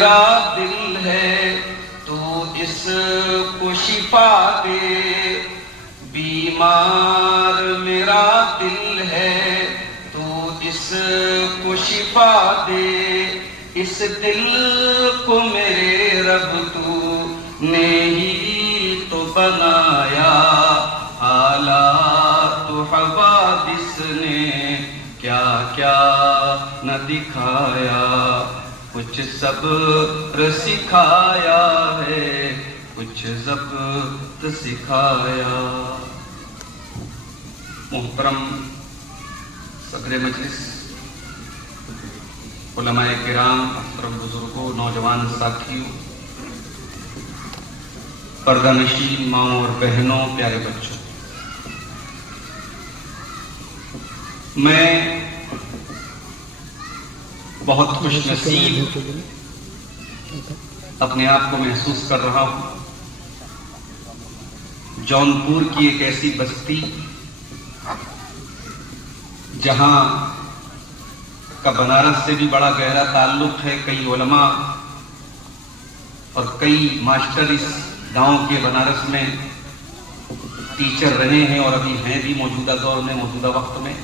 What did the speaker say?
میرا دل ہے تو اس کو شفا دے، بیمار میرا دل ہے تو اس کو شفا دے، اس دل کو میرے رب تو نے ہی تو بنایا، حالات و حوادث نے کیا کیا نہ دکھایا، کچھ صبر سکھایا ہے، کچھ ضبط سکھایا۔ محترم صدر مجلس، علماء کرام، محترم بزرگوں، نوجوان ساتھیوں، پردہ نشین ماؤں اور بہنوں، پیارے بچوں، میں بہت خوش نصیب اپنے آپ کو محسوس کر رہا ہوں۔ جونپور کی ایک ایسی بستی جہاں کا بنارس سے بھی بڑا گہرا تعلق ہے، کئی علماء اور کئی ماسٹر اس گاؤں کے بنارس میں ٹیچر رہے ہیں اور ابھی ہیں بھی موجودہ دور میں، موجودہ وقت میں۔